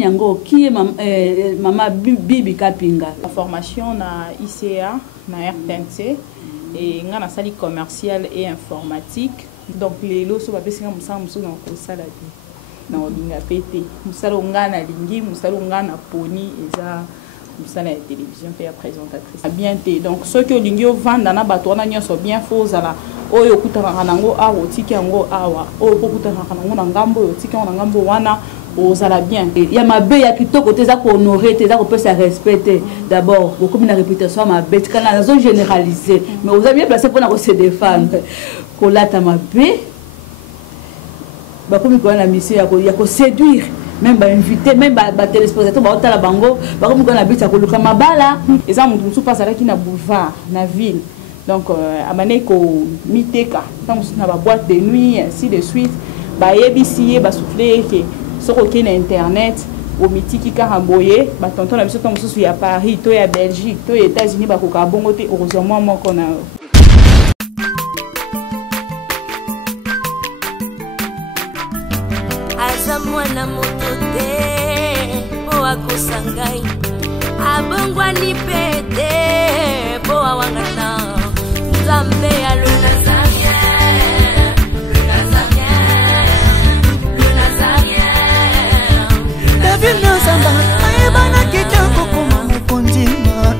yango qui est maman Bibi Kapinga. La formation na ICA na RTNC et nga na sali commercial et informatique. Donc les lots so ba pesinga musala musu na ko sala bi. Na olinga pété. Musala nga na lingi, musala nga na poni eza musala ya télévision pe ya présentatrice. Bien té. Donc ceux qui olingi o vanda na bato na nyoso bien faux ala oyo kutana nango awo tiki yango awa. Oyo kutana nango na ngambo yo tiki na ngambo wana. Ozala bien. Il y a ma belle qui toko teza ko honorer, teza ko peut se respecter. D'abord, beaucoup de réputation ma bête quand la zone généralisée. Mais vous avez bien placé pour se défendre. Kolata ma belle. Ba comme ko na mission ya ko séduire, même ba inviter, même ba téléspectateur ba otala bango, ba comme ko na bête ya ko luka mabala. Et ça mutu passe là qui na boulevard, na ville. Donc amane ko miteka, tant na ba boîte de nuit ainsi de suite. Ba yebisi ba souffler que sur aucun internet au mitiki karamboye ba tonton na biso to mususu ya Paris to ya Belgique to ya États-Unis ba ko ka bongo te heureusement moi kona azamwa na motote o akosangai abongwa ni pete bo awangata nzambe ya le Samba, ayebana kitoko kuma mukondima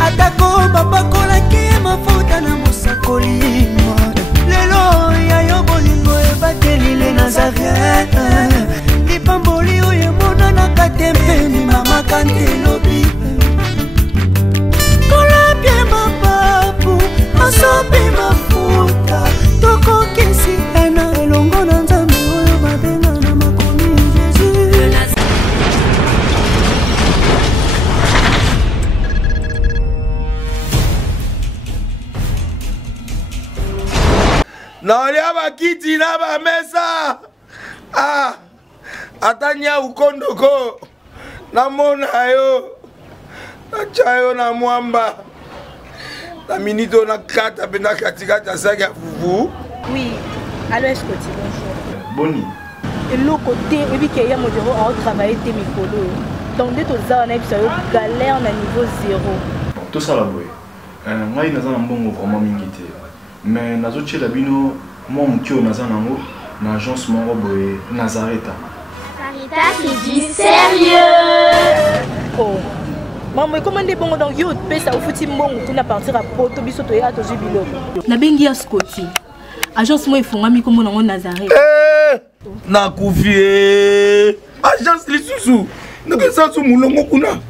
atako babakola ki mafuta na musakolima lelo ya yo bolingo ebatelile Nazareth lipamboli oyo mona na katempeni mama kantelobi kola bie mapapu masopi mafuta tokokisi ena elongo na nzambe oyo babenga na makomi Jésus. Naolia bakiti na ba mesa. Ah. Atanya ukondoko. Na mona yo. Na chayo na mwamba. Na minito na kata bena katikata saki ya fufu. Oui. Allô, est-ce que tu bonjour. Boni. Et l'autre côté, et puis qu'il y a mon bureau à travailler tes micros. Donc dès que tu as un galère na niveau 0. Tout ça là boy. Moi il n'a pas un bon vraiment mingité. Mais nazo tchela bino moi mutio naza nango na agence moko boye Nazareta. Sarita qui dit sérieux. Oh. Maman comment des bongo donc yo pesa ufuti mbongo tuna partir à poto biso to ya to jibilo. Na bengi ya Scotty. Agence moi ifungami comme nango Nazareta. Na kufie. Agence lisusu. Naka sa su mulongo kuna.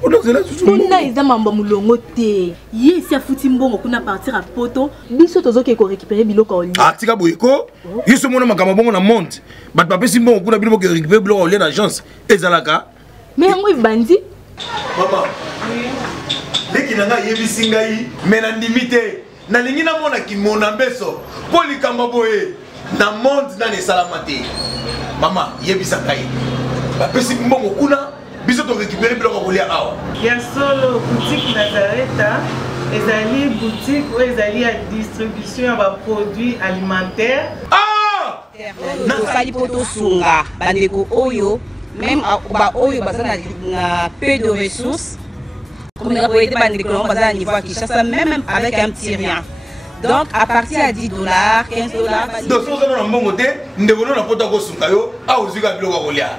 Kuna iza mamba mulongo te. Ye si afuti mbongo kuna partir à poto, biso tozoke ko récupérer biloko oli. Ah tika boyeko. Yeso mona makama bongo na monte. Bat papesi mbongo kuna biloko ko récupérer biloko oli na agence. Ezalaka. Mais yango bandi. Mama. Leki nanga yebisi ngai mena ndimite. Na lingi na mona ki mona beso. Poli kamba boye. Na monte na ne salamate. Mama yebisa ngai. Bapesi mbongo kuna biso to récupérer biloko ko lia awa. Ya solo boutique Nazareta, ezali boutique où ezali à distribution ya produits alimentaires. Ah! Na sali poto sunga bandeko oyo même ba oyo bazana na peu de ressources. Comme la boîte bandeko bazana niveau à Kinshasa même avec un petit rien. Donc à partir à $10, $15. Donc si vous avez un bon côté, nous devons la poto ko sunga yo, a ozika biloko ko lia.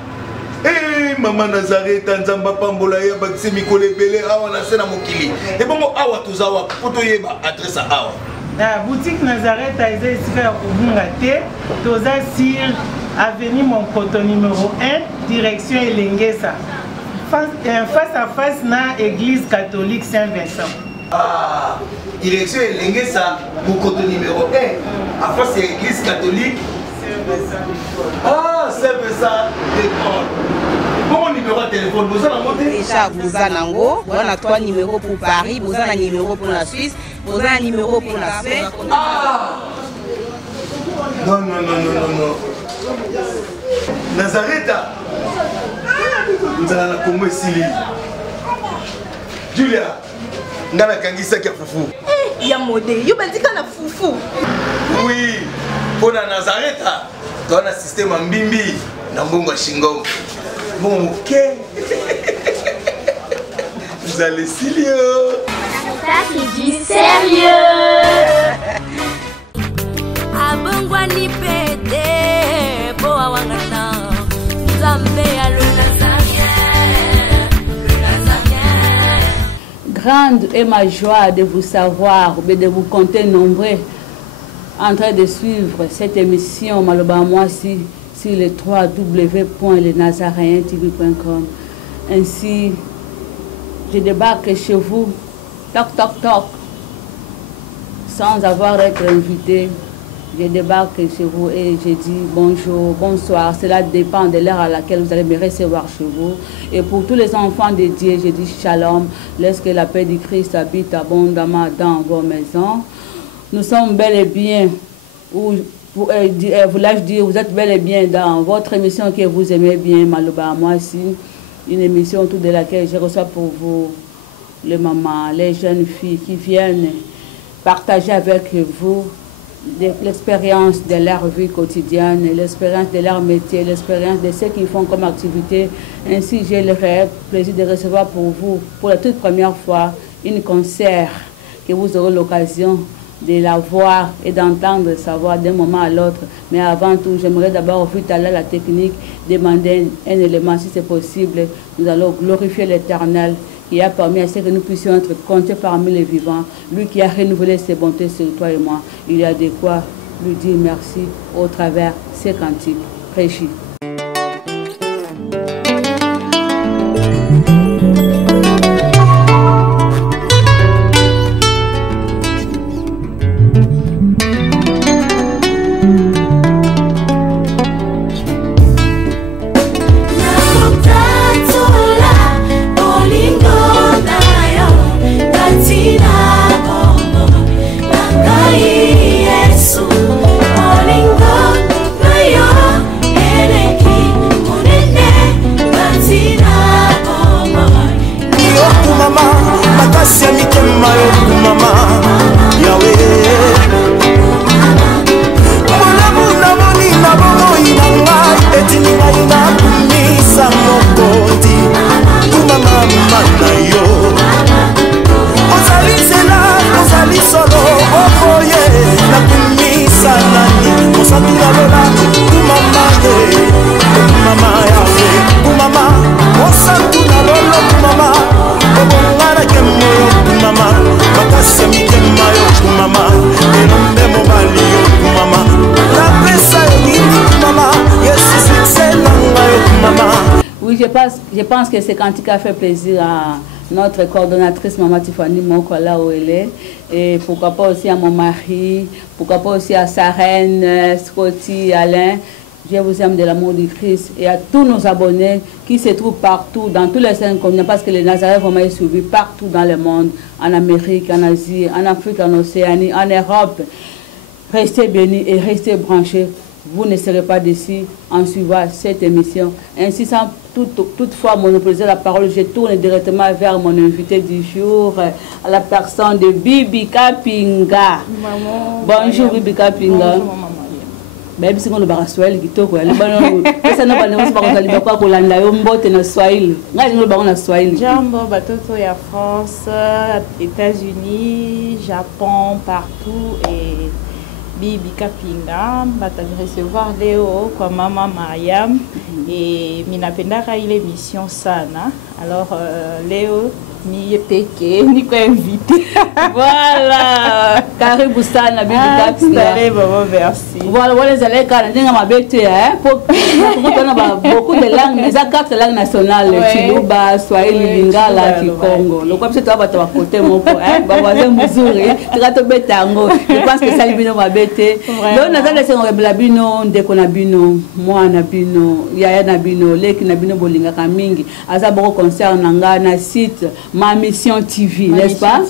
Eh maman Nazareta nzamba pambola ya bakise mikole belé awa na sena mokili. Et bon awa tozawa poto yeba adresse awa. La boutique Nazareta est ici à Kubungate, toza sur avenue Monkoto numéro 1, direction Elengesa. Face à face na église catholique Saint-Vincent. Ah, direction Elengesa, Monkoto numéro 1, à face à l'église catholique Ah, c'est ça, l'école. Bon numéro de téléphone, vous avez monté déjà, vous avez on a 3 numéros pour Paris, vous avez un numéro pour la Suisse, vous avez un numéro pour la Suède. Ah non, non, non, non, non, non. Nazareta nous allons la Congo ici. Julia, nous allons la Kangisa qui a foufou. Eh, il y a modé, il y a un foufou. Oui, pour la Nazareta, tu as un système en bimbi, dans Bongo Shingo. Mon ok. Vous allez sérieux. Ça c'est du sérieux. Abongwani pete po awangata Zambe alo nazarien. Grande est ma joie de vous savoir, mais de vous compter nombreux en train de suivre cette émission Maloba Mwasi sur le www.lenazarientv.com. Ainsi, je débarque chez vous, toc toc toc, sans avoir été invité. Je débarque chez vous et je dis bonjour, bonsoir. Cela dépend de l'heure à laquelle vous allez me recevoir chez vous. Et pour tous les enfants de Dieu, je dis shalom. Laisse que la paix du Christ habite abondamment dans vos maisons. Nous sommes bel et bien, voulais-je dire, vous êtes bel et bien dans votre émission que vous aimez bien, Maloba Mwasi. Une émission autour de laquelle je reçois pour vous les mamans, les jeunes filles qui viennent partager avec vous l'expérience de leur vie quotidienne, l'expérience de leur métier, l'expérience de ce qu'ils font comme activité. Ainsi, j'ai le réel plaisir de recevoir pour vous, pour la toute première fois, une concert que vous aurez l'occasion de la voir et d'entendre sa voix d'un moment à l'autre. Mais avant tout, j'aimerais d'abord, vu tout à l'heure la technique, demander un élément, si c'est possible. Nous allons glorifier l'Éternel qui a permis à ce que nous puissions être comptés parmi les vivants. Lui qui a renouvelé ses bontés sur toi et moi. Il y a de quoi lui dire merci au travers de ces cantiques. Régie. Je pense que ce cantique a fait plaisir à notre coordonnatrice Maman Tiffany Mokola où elle est. Et pourquoi pas aussi à mon mari, pourquoi pas aussi à sa reine, Scotty, Alain. Je vous aime de l'amour du Christ et à tous nos abonnés qui se trouvent partout, dans tous les 5 continents, parce que les Nazareth vraiment est suivi partout dans le monde, en Amérique, en Asie, en Afrique, en Océanie, en Europe. Restez bénis et restez branchés. Vous ne serez pas déçus en suivant cette émission. Ainsi, sans toutefois monopoliser la parole, je tourne directement vers mon invité du jour, à la personne de Bibi Kapinga. Bonjour Bibi Kapinga. Bonjour maman. Baby singo ba Swahili kitoko ya libano pesa no bana musi bakota libakwa kolanda yo mbote na Swahili ngai ngo ba na Swahili. Jambo batoto ya France, États-Unis, Japon, partout et Bibi Kapinga bata recevoir leo kwa mama Mariam et minapendaka ile émission sana. Alors leo ni peke ni ko invité. Voilà, karibu sana Bibi Kapinga. Merci. Voilà, voilà les allez quand ndinga mabete pour beaucoup de langues, mais à 4 langues nationales, Chiluba, Swahili, Lingala, Kikongo. Le comme c'est toi bata côté moko ba voisin muzuri, tikato betango. Je pense que ça libino mabete. Donc nazana se ngebla bino ndeko na bino, mwana bino, yaya na bino, leki na bino bolinga ka mingi. Aza boko concert nanga na site Ma Mission TV, n'est-ce pas?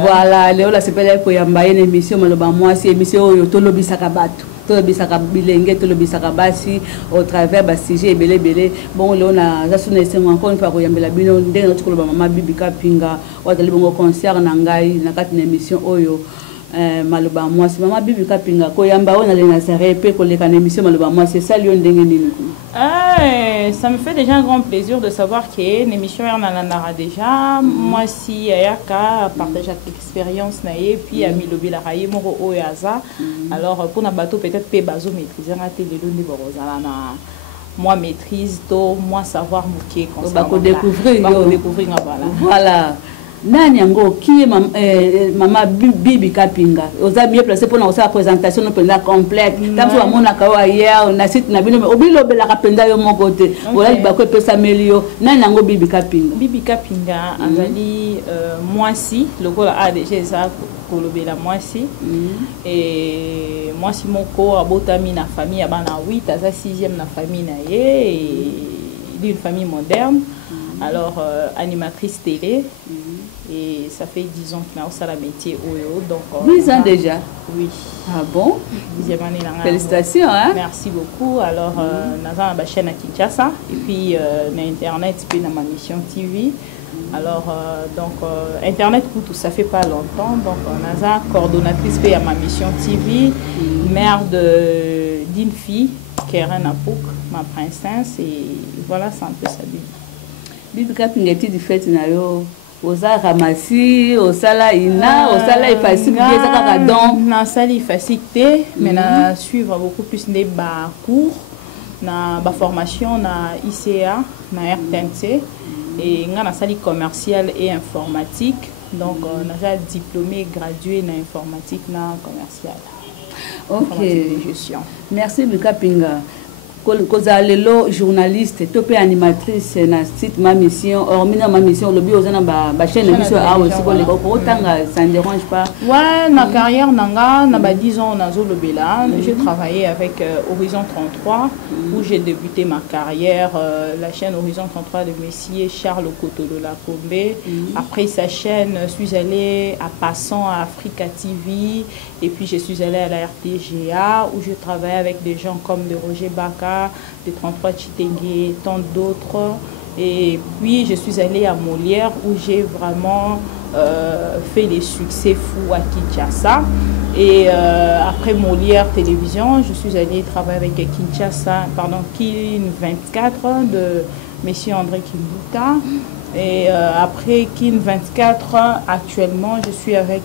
Voilà, Léo la s'appelle pour yamba une émission Maloba Mwasi, émission yo tolobisaka batu, tolobisaka bilenge, tolobisaka basi au travers ba sujet belé. Bon Léo na zasuna esengo encore une fois ko yambela bino ndenge notre koloba mama Bibi Kapinga, wa tali bongo concert na ngai na kati na émission oyo. maloba moi si maman Bibi Kapinga ko yamba on allait Nazareth pe ko le kan émission maloba moi c'est ça lion ndenge nini. Ça me fait déjà un grand plaisir de savoir que l'émission Ernanara déjà moi si ayaka partage l'expérience naie puis ami lobela raye moko oyaza alors pour na bateau peut-être pe bazo maîtriser na télé lo ndebo rozala moi maîtrise to moi savoir moké concernant ba découvrir voilà. Nani yango qui est maman Bibi Kapinga oza bien placé pour na présentation no penda complète tam so amona kawa hier na site na bino obilo bela kapenda yo moko te wala bako pesa melio nani yango Bibi Kapinga azali moi si lokola a déjà ça kolobela moi si et moi si moko abotami na famille abana 8 aza 6e na famille na ye d'une famille moderne. Alors, animatrice télé, et ça fait 10 ans que je fais le métier Oyo. 10 ans déjà? Oui. Ah bon? 10e année. Félicitations. Hein? Merci beaucoup. Alors, nous avons une chaîne à Kinshasa, et puis Internet, puis dans ma mission TV. Alors, Internet, tout ça fait pas longtemps. Donc, nous avons coordonnatrice à ma mission TV, mère d'une fille, Keren Apouk, ma princesse, et voilà, c'est un peu ça. Bibi Kapinga est du fait na yo oza ramasi osala ina osala efasik bien ça kaka donc na sali facilité mais na suivre beaucoup plus des cours na ba formation na ICA na RTNC et nga na sali commercial et informatique donc on a déjà diplômé gradué na informatique na commercial. OK. Merci Bibi Kapinga. Kozalelo journaliste topé animatrice na site ma mission hormis ma mission le bio na ba chaîne émission a aussi ko le ko tanga ça ne dérange pas. Ouais, ma carrière nanga na ba 10 ans na Zolobela, j'ai travaillé avec Horizon 33 où j'ai débuté ma carrière la chaîne Horizon 33 de Messier Charles Okotolo la Combe. Après sa chaîne, je suis allée à Passant à Africa TV et puis je suis allée à la RTGA où je travaillais avec des gens comme de Roger Baka, de 33 Chitengue, tant d'autres. Et puis je suis allée à Molière où j'ai vraiment fait des succès fous à Kinshasa. Et après Molière Télévision, je suis allée travailler avec Kinshasa, pardon, Kin 24 de Monsieur André Kimbuta. Et après Kin 24, actuellement, je suis avec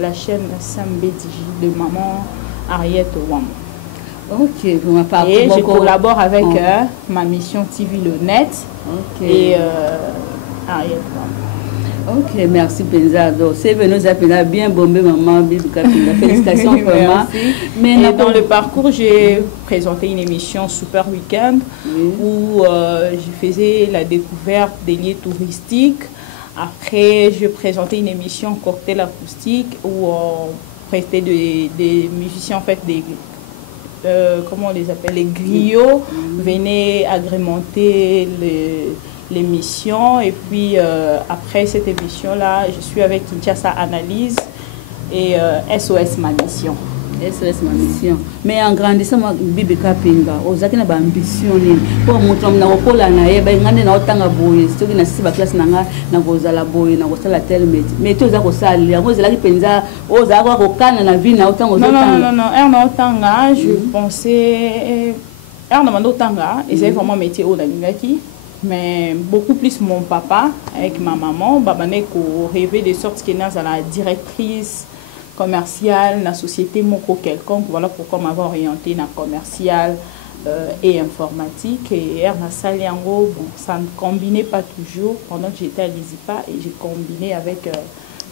la chaîne Sambé Digi de maman Ariette Wam. Ok, et je collabore avec ma mission TV Le Net et Ariette Wam. Ok, merci Penzado. C'est venu nous bien bombé maman Bibi Kapinga. Félicitations vraiment. Mais dans le parcours, j'ai présenté une émission Super Weekend où je faisais la découverte des lieux touristiques. Après, je présentais une émission Cocktail acoustique où on prestait des musiciens, en fait, comment on les appelle, les griots, venaient agrémenter l'émission. Et puis après cette émission-là, je suis avec Kinshasa Analyse et SOS Ma Mission. SOS Ma Mission. Mais en grandissant, Bibi Kapinga, aux acquis n'a ambition pour montrer na okola na ye ba ngane na otanga boye soki na sisi ba classe nanga na kozala boye na kosala tel mais to za kosala yango zelaki penza oza ko kana na vie na otanga non erna otanga je pensais erna mando otanga et c'est vraiment métier au nangaki. Mais beaucoup plus mon papa avec ma maman, babane ko rêvé de sorte que na la directrice commerciale na société moko quelconque, voilà pourquoi m'avoir orienté na commercial et informatique et na saliango bon ça ne combinait pas toujours pendant que j'étais à l'ISIPA et j'ai combiné avec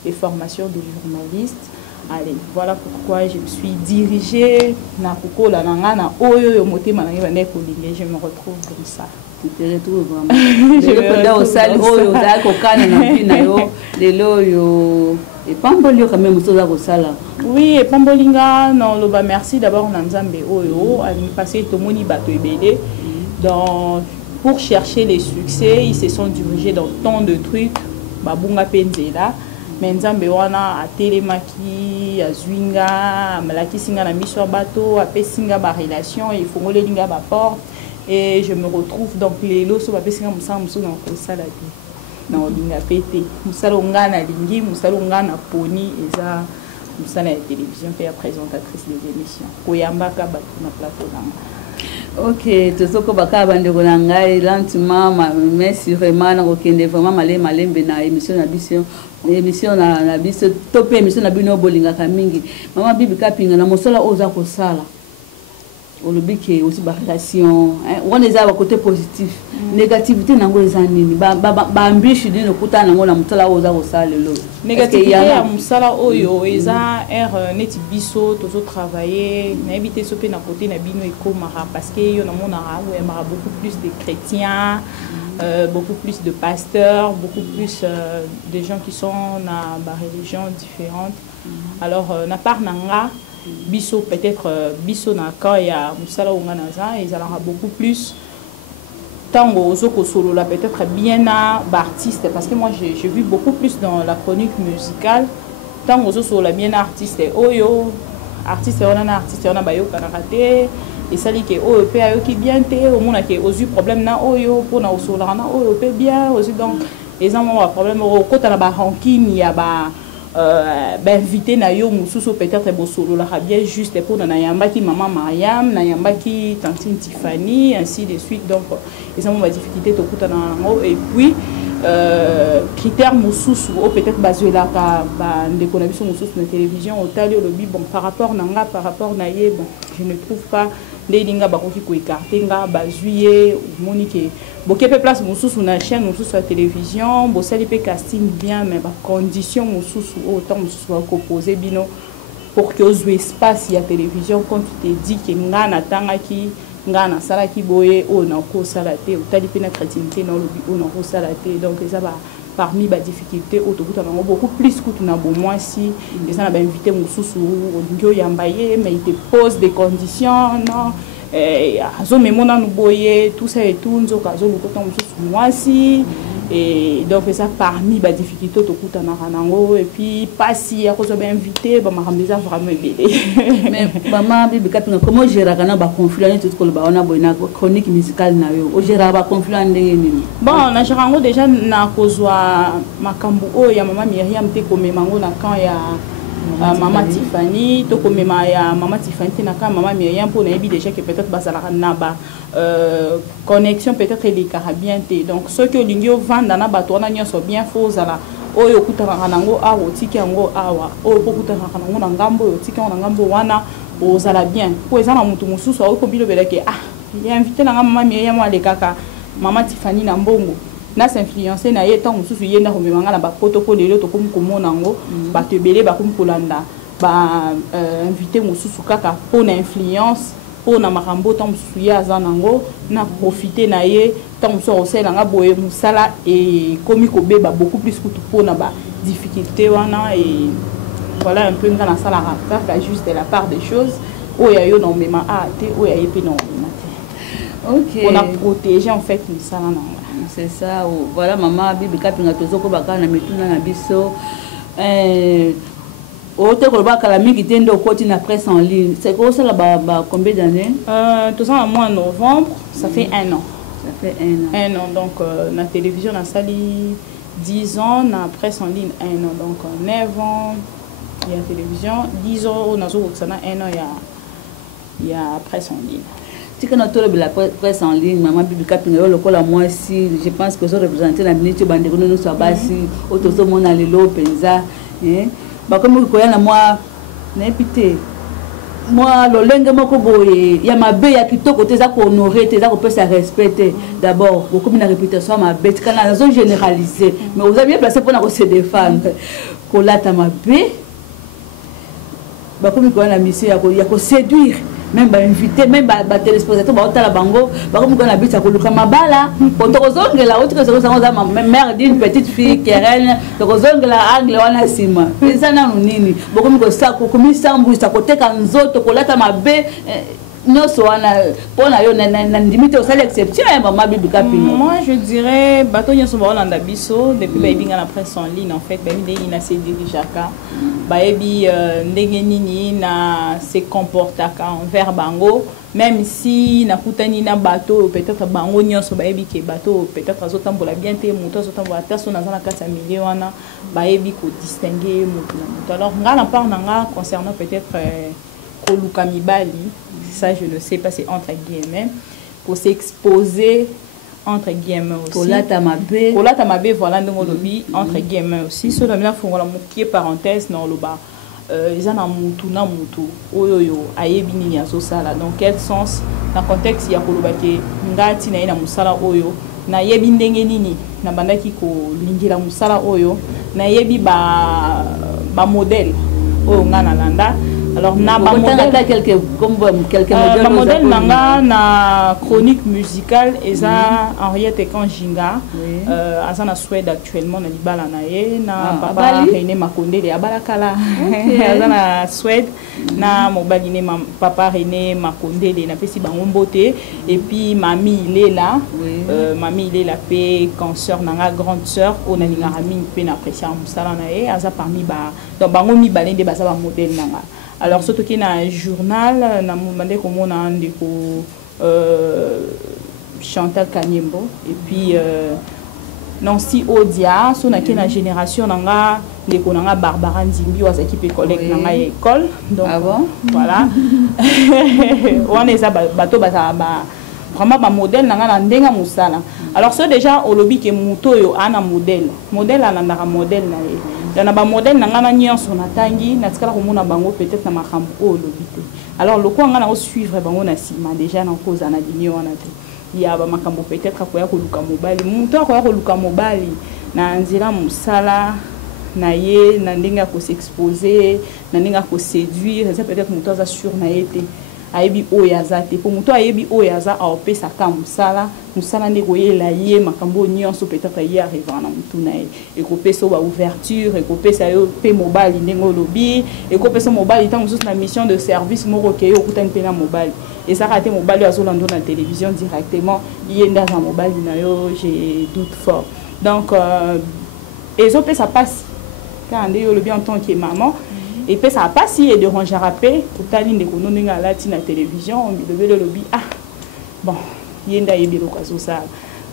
les formations de journalistes. Allez, voilà pourquoi je me suis dirigée na kukola nanga na oyo yo motema na ngene ko linge, je me retrouve comme ça. Tu te retrouves vraiment. Je vais au salle oyo za ko kana na bina yo lelo yo et pambolio quand même ça ko sala. Oui, et pambolinga non loba merci d'abord na Nzambe oyo a mi passer to moni bato ebele donc pour chercher les succès, ils se sont dirigés dans tant de trucs babunga penzela. Mais Nzambe wana atelemaki azwinga malaki singa na miso bato apesinga ba relation et fongole linga ba porte et je me retrouve donc les loso bapesinga musala muso na kosala bi na olinga pete musala ngana lingi musala ngana poni eza ça la télévision fait la présentatrice des émissions koyambaka bato na plateau nanga. Ok, tozoko baka bandeko na ngai lentement mais sûrement na kokende vraiment malembe na émission na biso to pe émission na bino bolingaka mingi mama Bibi Kapinga na mosala oza kosala olobi ke aussi ba relation on les a côté positif négativité nango eza nini ba ambition dino kutana nango na mosala oza kosala lelo négativité ya mosala oyo eza neti biso tozo travailler na éviter sope na côté na bino ekomara parce que yo na mona ouais mara beaucoup plus de chrétiens beaucoup plus de pasteurs beaucoup plus de gens qui sont na ba religions différentes alors na part nanga biso peut-être biso na quand il y a musala onganaza ils aura beaucoup plus tango ozoko solo là peut-être bien à artiste parce que moi j'ai vu beaucoup plus dans la chronique musicale tango ozoko solo bien artiste oyo artiste on a artiste on a bayo kanakate et ça dit que oyo pe ayo ki bien té au monde que ozu problème na oyo pour na solo na oyo pe bien aussi donc les gens ont problème au côté la ba ranking ya ba invité na yo mususu peut-être bo solo la bien juste pour na yamba ki maman Mariam na yamba ki tantine Tiffany ainsi de suite donc ils ont ma difficulté to kuta na et puis critère mususu ou peut-être basé là ka ba ndeko na biso mususu na télévision au tali lobby bon par rapport na ye bon je ne trouve pas ndinga bakoki ko écarter nga bazuye monique bokepe place mususu na chaîne mususu à télévision bo sali pe casting bien mais ba condition mususu autant mususu va proposer bino pour que aux espace ya télévision quand tu te dis que nga na tangaki nga na sala ki boye o na ko sala te o tali pe na chrétienté na lobi o na ko sala te donc ça va parmi les difficultés autour de beaucoup plus que tu n'as beau moi si les gens invité mususu au yambaye mais il te pose des conditions non azo memona nous boyer tout ça et tout nzo kazo le côté mususu moi si et donc ça parmi les difficultés autour de nango et puis pas si à cause de invité bah marameza vraiment belé mais maman Bibi Kapinga comment gérer kana ba conflit tout ko ba ona boina chronique musicale na yo o gérer ba conflit ndenge nini bon na gérango déjà na kozwa makambu o ya mama Myriam te komemango na quand ya maman Tiffany to komema ya maman Tiffany te na quand maman Myriam pour na ebi déjà que peut-être basala na ba connexion peut-être les carabien te donc ceux que lingio vanda na bato na nyoso bien fozala oyo kutaka nango awo tiki yango awa oyo kutaka nango na ngambo yo tiki na ngambo wana ozala bien po ezana mutu mususu ako bilo beleke il a invité na maman Myriam ale kaka maman Tiffany na mbongo na s'influencer na ye tant mususu yenda ko memanga na ba protocole lelo to komu komona ngo ba tebele ba komu kolanda ba invité mususu kaka po na influence pour na makambo tant mususu ya zanango na profiter na ye tant mususu osela nga boye musala et komi ko beba beaucoup plus que tout pour na ba difficulté wana et voilà un peu ngana sala rapporta juste de la part des choses oya yo non mema te oya yepe non mema te ok on a protégé en fait musala na c'est ça voilà maman Bibi Kapinga tozoko baka na mituna na biso autre que le calamité qui tient côté la presse en ligne c'est quoi ça là combien d'années tout ça en mois novembre ça fait un an un an donc la télévision la sali 10 ans la presse en ligne 1 an donc 9 ans il y a télévision 10 ans on a ça 1 an il y a presse en ligne. Si on a la presse en ligne, maman Bibi Kapinga, le col à moi si je pense que je représente la minute bande que nous sommes basi, autour mon alelo penza, bah comme vous voyez moi, n'épité. Moi, le lingue moko boye, il y a ma bé ya kitoko te za ko honorer, te za ko peut se respecter. D'abord, beaucoup de réputation ma bé, quand la zone généralisée, mais vous avez bien placé pour na se défendre. Ko lata ma bé. Bah comme vous la mission ya ko séduire. Même ba invité même ba téléspectateur ba otala bango ba comme qu'on habite à koluka mabala potozongela autre que ça ma mère d'une petite fille Keren tokozongela angle wana sima ça na nini beaucoup ko ça ko misambu ça côté kan nzoto kolata mabe non soana pona yo na limite au seul exception maman Bibi Kapinga. Moi je dirais bato nyoso ba Holanda biso depuis ba ibinga la presse en ligne en fait ba mi ina se dirijaka ba ebi ndenge nini na se comportaka envers bango même si nakutani na bateau peut-être bango nyonso bayebi ke bateau peut-être azotambola bien te moto azotambola ta so naza na kati ya milieu wana bayebi ko distinguer moto na moto. Alors nga na part nanga concernant peut-être koluka mibali, ça je ne sais pas, c'est entre guillemets pour s'exposer entre guillemets aussi. Kolata mabe voilà ndongo lobi entre guillemets aussi. So la mina fongola mokie parenthèse dans le bas. Ils ont mutu na mutu oyoyo ayebi nini azosala, dans quel sens na contexte ya kolobake ngati na ina musala oyo na yebi ndenge nini na bandaki ko lingila musala oyo na yebi ba modèle oyo ngana landa. Alors na ba modèle quelques modèles nanga na chronique musicale eza Henriette Kanjinga azana Suède actuellement na libala na ye na papa René Makondele abalakala azana Suède na mobali ne papa René Makondele na pesi bango mbote et puis mami Lela mami Lela pe cancer nanga grande sœur ona linga mingi pe na apprécier musala na ye aza parmi ba donc bango mi balende baza ba modèle nanga. Alors surtout qu'il y a un journal na mumande comme on a ndeko Chantal Kanyembo et puis Nancy Odia so na kena génération nanga ndeko nanga Barbara Nzimbi wa équipe collègue nanga école donc voilà on est ça bateau ba vraiment ba modèle nanga na ndenga musala. Alors ça déjà au lobby que muto yo ana modèle ana ndaka modèle na ye dans ba modèle nanga nyonso na tangi na tikala komona bango peut-être na makambo o lobby te. Alors le quoi ngana o suivre bango na sima déjà na cause na dini wana te ya ba makambo peut-être ko ya ko luka mobali muto ko ya ko luka mobali na nzira musala na ye na ndinga ko s'exposer na ndinga ko séduire ça peut-être muto za sur na été ayebi oyaza te pour muto ayebi oyaza a opesa ka musala ndeko yela ye makambo nyonso peut-être ye arrivant na mutu na ye e ko pesa ba ouverture e ko pesa yo pe mobile ndengo lobi e ko pesa mobile tant musu na mission de service moko ke yo kutani pe na mobile et ça raté mobile azolando na télévision directement yenda za mobile na yo j'ai doute fort donc ezo pesa passe quand yo lobi en tant que maman. Et puis ça passe si et de ranger rappel pour taline de kononinga à la télévision on le lobby ah bon yenda yebi lokazo ça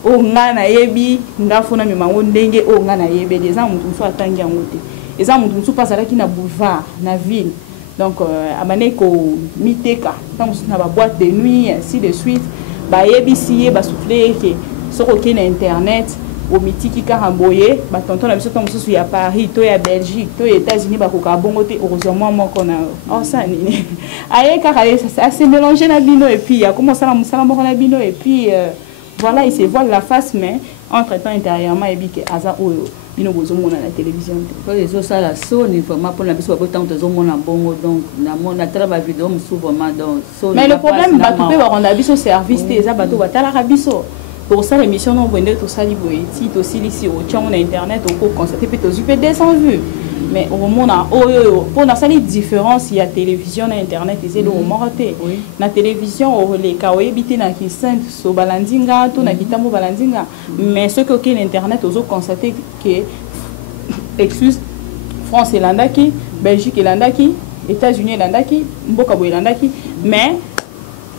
o ngana yebi ngafuna mi mango ndenge o ngana yebi des gens mutu so atangi ngote et ça mutu so passe là qui na boulevard na ville donc amane ko miteka tant na ba boîte de nuit ainsi de suite ba yebi si ba souffler que soko ki na internet au mitiki karamboye ba tonton na biso tonton mususu ya Paris to ya Belgique to ya États-Unis ba ko ka bongo te heureusement moko na oh ça nini aye kaka ça s'est mélangé na bino et puis il a commencé à musala moko na bino et puis voilà il se voit la face mais entre temps intérieurement et bique aza oyo bino bozo mona na télévision ko ezo sala so ni vraiment pour la biso ba tant tozo mona bongo donc na mona tala ba vidéo musu vraiment donc so mais le problème ba to pe ba rendre biso service te eza bato batala ka biso. Pour ça, l'émission, on va tout ça, si tu aussi ici au tchon on internet, au cours constater puis tu peux descendre vues. Mais au moment pour la salle différence, il y a télévision, internet, ils ont monté. La télévision, les cas où habiter na qui sainte, so balandinga, tout na kitamo balandinga. Mais ce que l'internet, ils ont constaté que excuse France et landaki, Belgique et landaki, États-Unis et landaki, Mboka boy landaki. Mais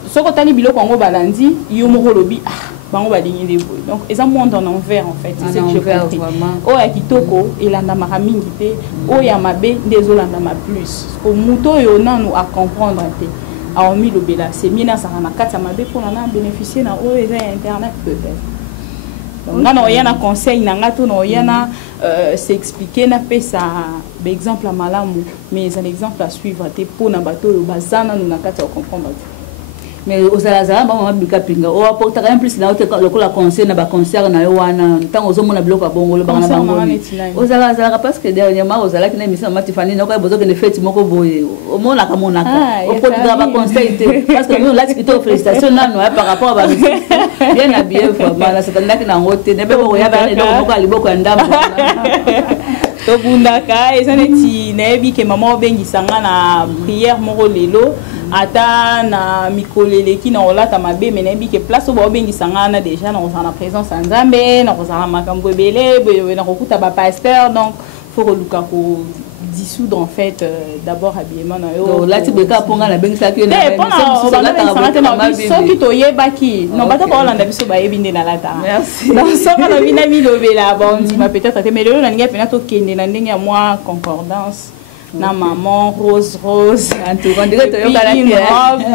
ce que tali bilo Congo balandi, yomo lobby. Donc, ils ont un monde en envers en fait. C'est ce que j'ai compris. Oh, ya kitoko, il en a ma ramingité. Oh, ya mabe, désolé, en a ma plus. Au mouton, il y en a nous à comprendre. Alors, mi lobela, c'est mina ça na kata mabe pour en bénéficier na oh, ils ont internet peut-être. Donc, là, il y a un conseil, il y a un s'expliquer, na pe ça, exemple à malamu, mais un exemple à suivre. Te pour na bateau, bazana nous na kata comprendre. Mais aux Alazara, on bika pinga. On apporte rien plus là que le concert na ba concert na yoana. Tant aux hommes na bloc à bongo le bana bango. Aux Alazara parce que dernièrement aux Alazara qui n'émission Matifani n'a pas besoin de fête moko boye. Au monde la kamonaka. Au pot de ba concert parce que nous là qui te félicitations là nous par rapport à bien habillé vraiment là c'est là qui na ngote. Ne be boya ba ne donc moko aliboko ndamba. To bundaka ezaneti nebi ke maman bengi sanga na prière moko lelo. Ata na mikolele ki na olata mabe menebi ke place o bengi sangana déjà na na présence nzambe na kozala makambo ebele na kokuta ba pasteur donc faut que luka ko dissoudre en fait d'abord habillement na yo. Donc là tu peux pas prendre la bengue ça que na soki toyebaki non bata ba olanda biso ba yebinde na lata. Merci. Donc soka na bina mi lobela ba on dit peut-être te mais lelo na ngia pena to kende na ndenge ya moi concordance. Na maman rose en tout cas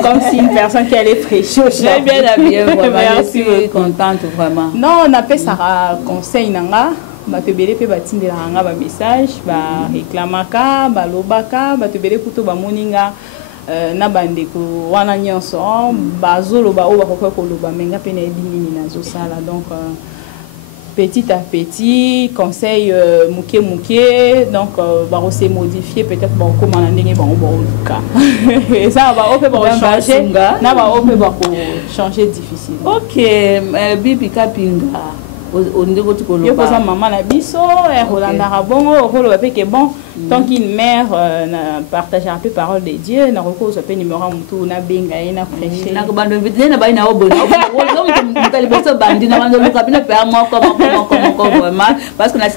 comme si une personne qui allait prêcher au chef. Bien habillée vraiment. Je suis contente vraiment. Non, on appelle ça conseil nanga. Ba te belé pe ba tindela nga ba message ba réclamaka ba lobaka ba te belé kuto ba moninga na bandeko wana nyonso ba zolo ba o ba ko loba menga pe na ebini na zo sala donc petit à petit, conseil mouké, donc va se modifier peut-être bon comment on ndenge bon cas. Et ça va on peut changer, na va on peut changer difficile. OK, Bibi Kapinga. On dit que tu connais pas. Yo maman la biso, Rolanda Rabongo, rolo ba que bon tant qu'une mère partage un peu parole de Dieu, na roko so pe numéro mutu na benga ina prêcher. Na ko bando vitene na ba ina obo. On tali beso bandi na bando luka bina pe moi comment vraiment parce que na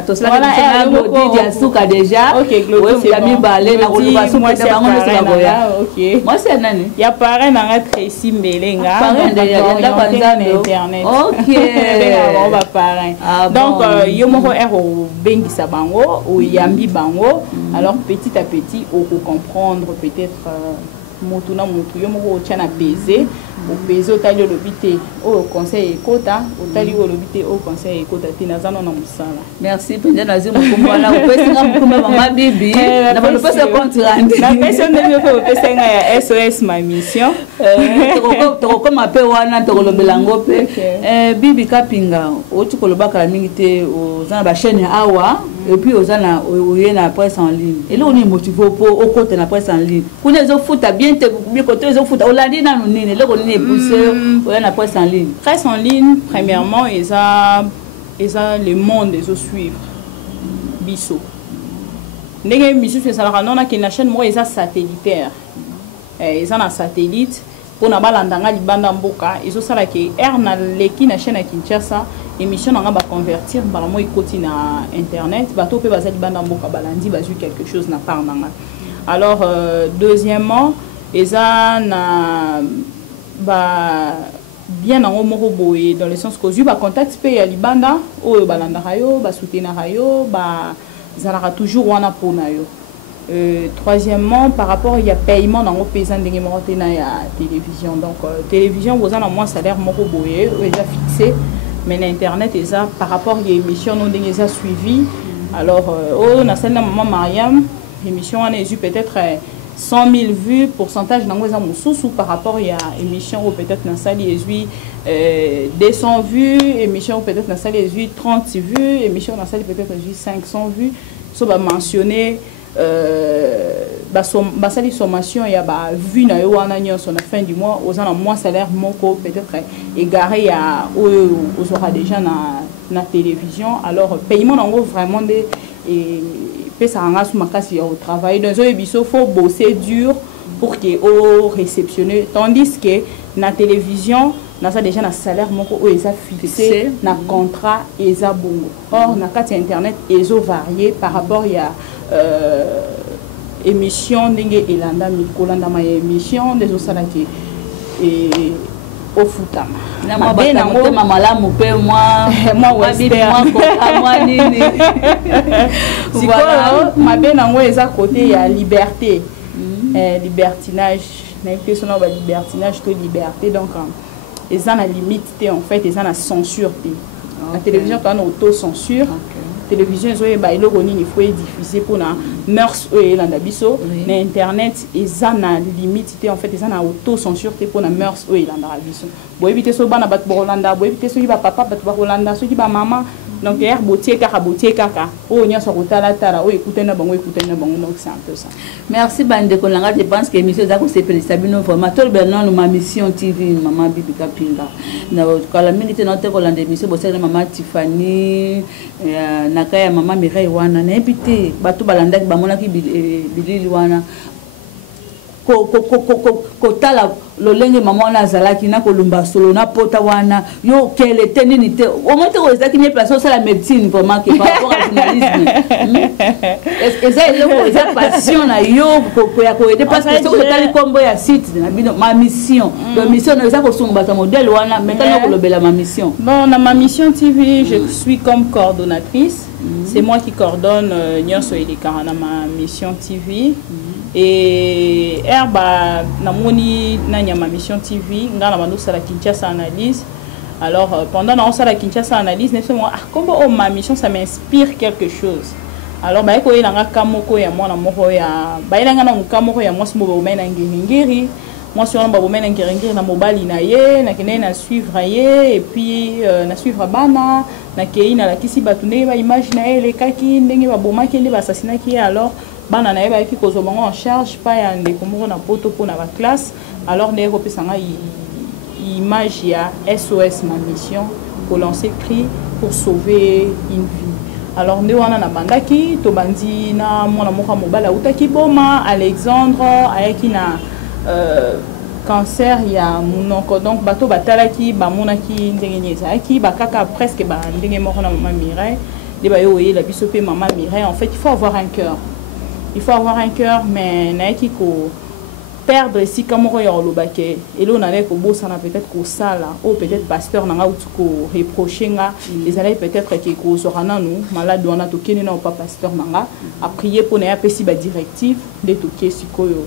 to cela na do dia suka déjà. OK, Claude, c'est mi balé na ko ba suka na bango so bagoya. OK. Moi c'est nani? Ya parrain na Tracy Mbelenga. Parrain de ya kwanza internet. OK. On va parrain. Donc yo moko ero bengisa bango ou yambi bango. Alors petit à petit on peut comprendre peut-être motuna mutu yo moko tchana baiser au baiser au tali lobité au conseil ekota au tali lobité au conseil ekota tinazana na musala. Merci pende nazi mukumbana upesinga mukumba mama bibi na ba pesa contrainte na pesa ndenge ko pesa ya SOS ma mission to ko mape wana to lobelango pe Bibi Kapinga o tukolobaka mingi te ozana ba chaîne awa et puis ozana oyena presse en ligne et là on est motivé pour au côté na presse en ligne kuna zo futa bien te bien côté zo futa olandi na nini le ko nini pousser oyena presse en ligne. Presse en ligne premièrement ils a le monde les suivre biso ndenge misu fait ça non na que la chaîne moi ils a satellitaire ils ont un satellite pour na balandanga libanda mboka izo sala ke na leki na chaîne à Kinshasa émission nga ba convertir ba mo ikoti na internet bato pe bazali banda mboka balandi bazu quelque chose na part nanga. Alors deuxièmement eza na ba bien en moko boye dans le sens que ju ba contact pe ya libanda o balanda rayo ba soutenir rayo ba zalaka toujours wana pona yo. Troisièmement, par rapport il y a paiement dans le paysan de la télévision. Donc télévision vous en a moins salaire moko boye déjà fixé, mais l'internet est ça par rapport à l'émission non déjà suivi. Alors on a celle de maman Mariam, émission on a eu peut-être 100 000 vues, pourcentage dans les sous par rapport à émission ou peut-être dans salle il 200 vues, émission peut-être dans salle il 30 vues, émission dans salle peut-être 500 vues. Ça va mentionner basali sommation ya ba vu na yo wana nyonso na fin du mois aux en mois salaire moko peut-être égaré à aux aura déjà na télévision. Alors paiement nango vraiment des et peut ça ranga sous makasi au travail dans un biso faut bosser dur pour que au réceptionner tandis que na télévision na ça déjà na salaire moko o eza fixé na contrat eza bongo. Or na carte internet ezo varié par rapport ya émission ndenge elanda mikolanda ma émission des osalaki et au futama na mabe na ngo mamalamu pe moi moi nini voilà mabe na ngo eza côté ya liberté libertinage na question ba libertinage to liberté donc eza na limite en fait eza na censure la télévision quand on auto censure télévision il faut diffuser pour la mœurs et l'andabiso mais internet ils ont la limite en fait ils ont la auto censure pour la mœurs et l'andabiso pour éviter ce bana bat Rolanda pour éviter ce qui va papa bat Rolanda ce qui va maman donc hier botier kaka oh nya so kotala tala oh écoutez na bango donc c'est un peu ça. Merci bande kolanga je pense que émission zako c'est Pelisabino vraiment tout Bernard ma mission TV maman Bibi Kapinga na kala minute na te kolanda émission bosela maman Tiffany nakaya maman Mireille wana na epité bato balanda ba monaki bilili wana kotala lolenge mama wana azalaki na kolumba solo na pota wana yo kele te nini te au moins te kozaki mieux place osala médecine vraiment que par rapport à journalisme eza passion na yo koya koyede parce que soki otali kombo ya site na bino ma mission donc mission na eza kosunga bato modèle wana maintenant kolobela ma mission. Bon, dans ma mission TV, je suis comme coordonnatrice. C'est moi qui coordonne Nyonso Elekara dans ma mission TV. Et Herba Namoni Nanya ma mission TV, ngana mando sala Kinshasa analyse. Alors pendant dans sala Kinshasa analyse, comment ma mission ça m'inspire quelque chose. Alors ba ko ilanga kamoko ya mwana moko ya ba ilanga na kamoko ya mwasi mo ba na ngiri. Moi sur un babomène en guérir na mobile inaye na kene na suivre ye et puis na suivre bana na kei na la kisi batune ba image na ele kaki ndenge baboma kele ba assassinat ki alors bana na ba ki kozo bango en charge pas ya ndeko moko na poto po na ba classe alors ne ko pesanga image ya SOS ma mission pour lancer cri pour sauver une vie. Alors nde wana na bandaki to bandi na mwana moko mobile utaki boma Alexandre ayaki na cancer ya munoko donc bato batalaki bamonaki ndenge nyezaki bakaka presque ba ndenge moko na maman Mireille de ba yo la biso pe maman Mireille en fait il faut avoir un cœur mais naiki ko perdre si comme ya lobake et là on allait ko bossa na peut-être ko sala ou peut-être pasteur na ngautu ko reprocher nga les allait peut-être que ko sorana nous malade on a tokene na pas pasteur nanga a prier pour na pesi ba directive de toké sikoyo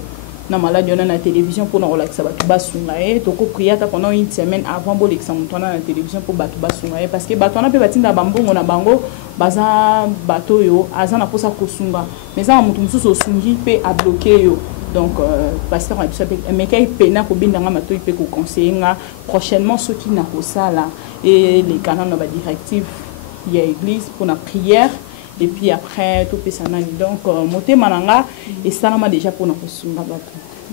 na malade on a la télévision pour nous relaxer batu basungae toko prier ta pendant une semaine avant bo l'examen na télévision pour batu basungae parce que batu on a pe batinda bambongo na bango baza bato yo azana posa kosunga mais ça mutu mususu osungi pe a bloquer yo donc pasteur a dit mais kay pena ko bindanga mato pe ko conseiller nga prochainement ceux qui na ko sala et les canons na ba directive il y a église pour la prière. Et puis après tout peut s'en aller donc monter mananga et ça m'a déjà pour notre sunga bato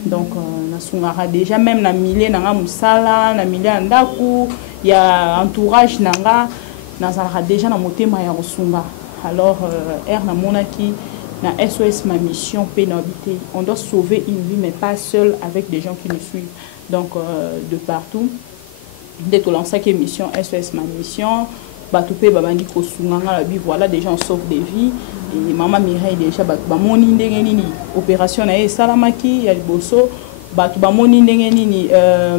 donc na sungara déjà même na milieu nanga musala na milieu ndaku il y a entourage nanga na zara déjà na monter ma ya sunga alors na monaki na SOS ma mission pénalité on doit sauver une vie mais pas seul avec des gens qui nous suivent donc de partout dès que lancer que mission SOS ma mission Batoupé babandi kosunganga la vie voilà déjà on sauve des vies et maman Mireille déjà bamoni ndenge nini opération na e salamaki ya liboso batu bamoni ndenge nini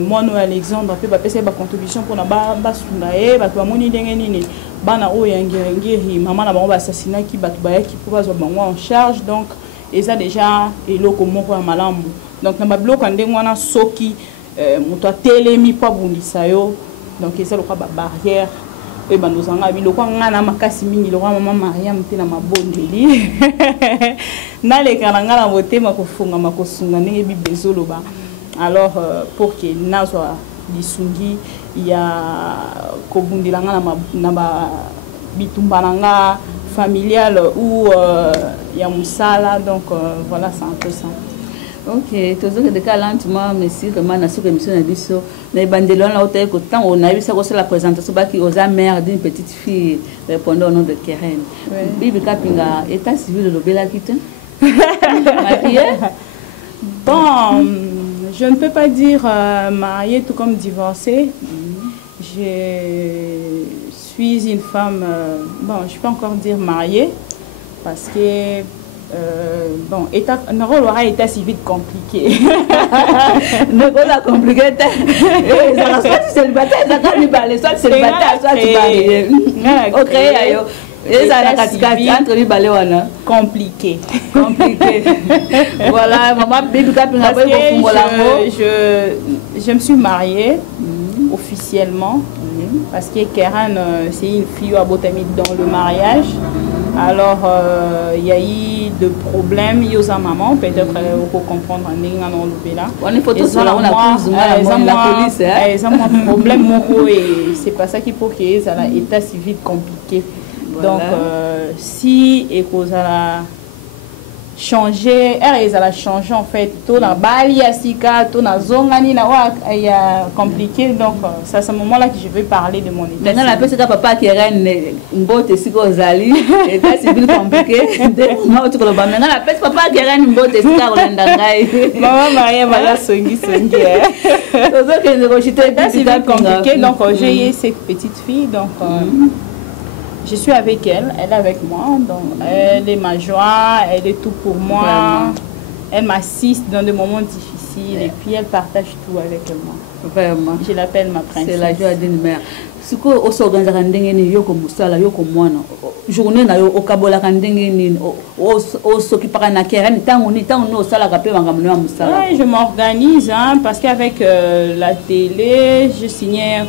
mono Alexandre pe bapesa ba contribution pour na ba sunga e batu bamoni ndenge nini bana o ya ngeri maman na bango ba assassinat ki batu bayaki pour bazo bango en charge donc et ça déjà eloko moko ya malamu donc na ba bloc ndenge wana soki muto atelemi pa bundisa yo donc eza lokwa ba barrière et ben nous en avons lokwa ngana makasi mingi lokwa maman Mariam te na mabondeli na le kalanga na motema kofunga makosunga ndenge bibezo ba alors pour que nazwa lisungi ya kobundilanga na ba bitumbananga familial ou ya musala donc voilà c'est un peu ça. Ok, toujours que de cas lentement, merci vraiment na sur émission na biso na bandelon la hôtel que tant on a eu ça aussi la présentation ba qui aux mère d'une petite fille répondant au nom de Keren. Bibi Kapinga état civil de Lobela Kite. Bon, je ne peux pas dire mariée tout comme divorcée. Je suis une femme bon, je peux encore dire mariée parce que bon, le rôle aura été si vite compliqué. Le rôle a compliqué. Ça soit tu célibataire, ça quand tu parles, soit tu célibataire, soit tu parles. Ok, ayo. Et ça la catégorie entre lui balé wana. Compliqué. Compliqué. Voilà, maman Bibi Kapinga ba je me suis mariée officiellement parce que Keren c'est une fille à Botami dans le mariage. Alors, il y a eu des problèmes, il y a eu maman, peut-être pour comprendre, on est photo sur la police. Ils ont un problème, et c'est pas ça qui pour que ça a état civil compliqué. Voilà. Donc, si et cause changer, elle a changé en fait. Tout dans Bali, Asika, tout dans Zongani, il y a compliqué. Donc, c'est à ce moment-là que je vais parler de mon état. Maintenant, la personne papa qui est une botte ici aux Ali, et c'est plus compliqué. Maintenant, la personne papa qui est une botte ici à Rolandangai. Maman Maria, voilà, songi. C'est compliqué. Donc, j'ai eu cette petite fille. Donc, je suis avec elle, elle est avec moi, donc elle est ma joie, elle est tout pour moi. Vraiment. Elle m'assiste dans des moments difficiles et puis elle partage tout avec moi. Vraiment. Je l'appelle ma princesse. C'est la joie d'une mère. Ce que vous organisez, yoko musala, yoko mwana. Journée na yo okabola kandenge ni o s'occuper na keren tango ni osala kapé bangamno musala. Je m'organise parce qu'avec la télé, je signais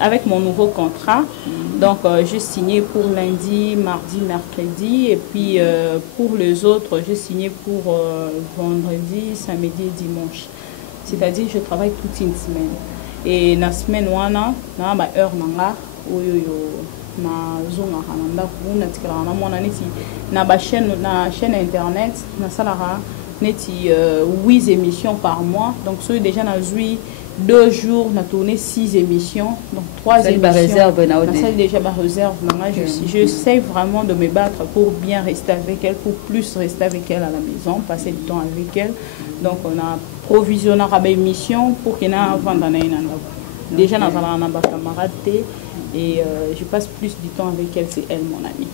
avec mon nouveau contrat. Donc, j'ai signé pour lundi, mardi, mercredi. Et puis, pour les autres, j'ai signé pour vendredi, samedi et dimanche. C'est-à-dire, je travaille toute une semaine. Et dans la semaine, on a une heure na chaîne internet, na 8 émissions par mois. Donc, c'est déjà dans 2 jours, on a tourné 6 émissions, donc 3 émissions. Ça déjà ma réserve. J'essaie vraiment de me battre pour bien rester avec elle, pour plus rester avec elle à la maison, passer du temps avec elle. Donc on a provisionné une émission pour qu'il y ait un avant d'année. Déjà, nous avons un camarade et je passe plus du temps avec elle, c'est elle mon amie.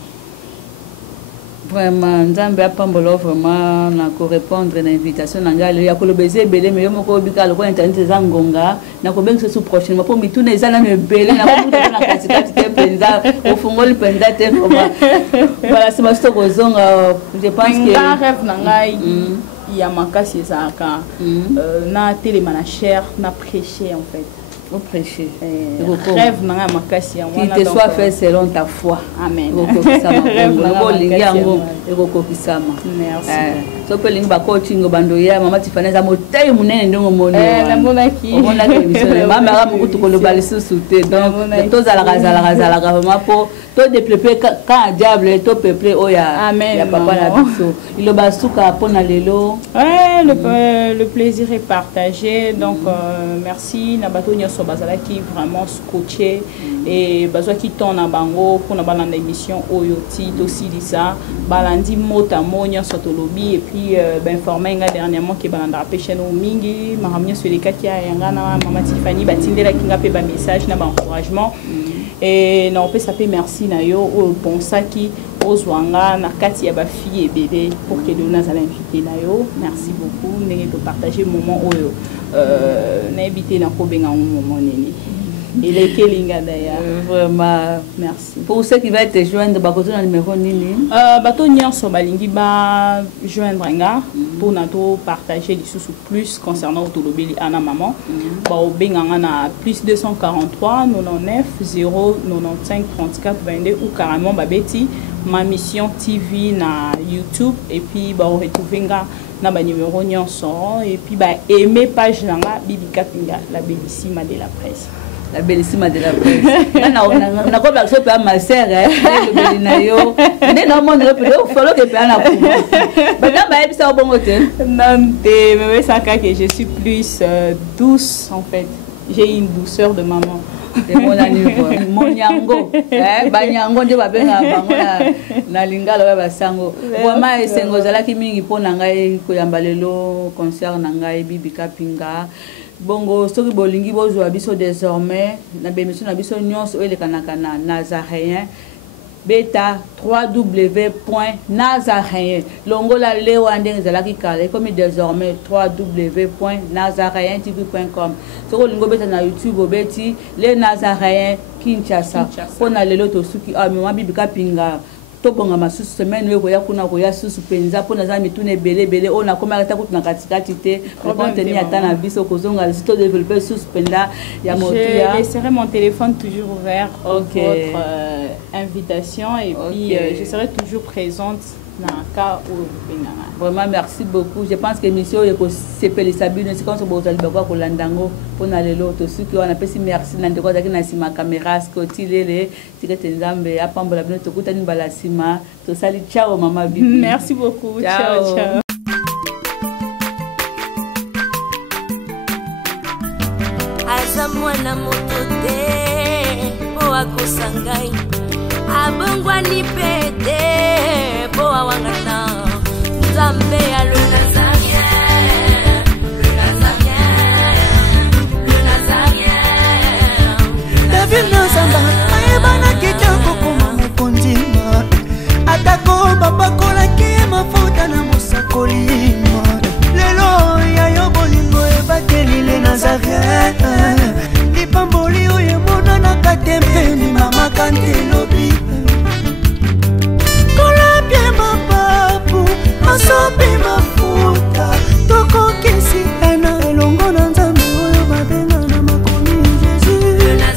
Vraiment, Nzambe apambolo vraiment na ko répondre à l'invitation nanga le ya ko lobeze belé mais yo moko bika le ko internet za ngonga na ko benga sous prochainement pour mituna ezala me belé na ko na katikati te penza au fungoli penza te voilà c'est ma stock ozonga je pense que un rêve nanga il y a makasi ezaka na télémana cher na prêcher en fait. Au prêcher. Rêve nanga makasi ya wana. Qu'il te soit fait selon ta foi. Amen. Rêve nanga lingango ekoko kisama. Merci. So pe lingi ba coaching bando ya mama Tifaneza motayi munene ndongo moni. Na mona ki. Ona ke mission mama ga mukutu ko lobali susuté. Donc to zala vraiment pour to développer quand diable to peuple oya. Amen. Ya papa na biso. Il ba suka pona lelo. Le plaisir est partagé. Donc merci na bato nyonso bazala qui vraiment scotché et bazwa qui tourne na bango pour na balanda émission oyoti to silisa balandi mota monya sotolobi et puis ben informé nga dernièrement que balanda pêcher no mingi maramnya sur les cas qui a yanga na mama Tiffany batindela kinga pe ba message na ba encouragement et non peut s'appeler merci na yo au bon saki ozwanga na kati ya ba fille et bébé pour que nous allons inviter na yo merci beaucoup n'ayez de partager moment oyo n'habiter na ko benga moment nini. Il est Kelinga d'ailleurs. Vraiment. Merci. Pour ceux qui veulent te joindre, bakoto na numéro nini? Bato nyonso balingi ba joindre nga pour nato partager les sous plus concernant Otolobeli ana maman. Ba obenga nga na plus 243 99 0 95 34 22 ou carrément babeti ma mission TV na YouTube et puis ba retrouver nga na ba numéro nyonso et puis ba aimer page nga Bibi Kapinga la bellissima de la presse. La bellissima de la presse. On a quoi la chose ma sœur le belinayo. Mais non mon il faut que pas na pour. Maintenant ba ebisa au bon hôtel. Non mais ça que je suis plus douce en fait. J'ai une douceur de maman. C'est mon niveau. Mon nyango. Banyango de babenga bango na lingalo ba sango. Vraiment esengo zala ki mingi pona ngai ko yambalelo concert na ngai Bibi Kapinga. Bongo soki bolingi bozwa biso désormais na bémission na biso nyonso elekanaka na Nazaréen beta www.nazaréen longola lewa ndenge zalaki kala comme désormais www.nazaréentv.com soko lingo beta na YouTube obeti les Nazaréens Kinshasa pona lelo to suki mama Bibi Kapinga tobonga masusu semaine oyo ya kuna ko ya susu penza pona za mitune belé ona koma ta kutu na katikati te contenu ata na biso kozonga le site développer susu penda ya motia. Je laisserai mon téléphone toujours ouvert pour votre invitation et puis je serai toujours présente dans le cas où vraiment merci beaucoup. Je pense que l'émission est s'appelle Sabine c'est comme ça vous allez voir ko landango pona lelo to suki on appelle merci na ndeko zaki na sima caméra skoti lele tikete nzambe apambola bino to kutani balasima to sali ciao mama Bibi. Merci beaucoup. Ciao ciao. kopesa ngai abongwani pete po awangata nzambe ya le nazarien David Nazamba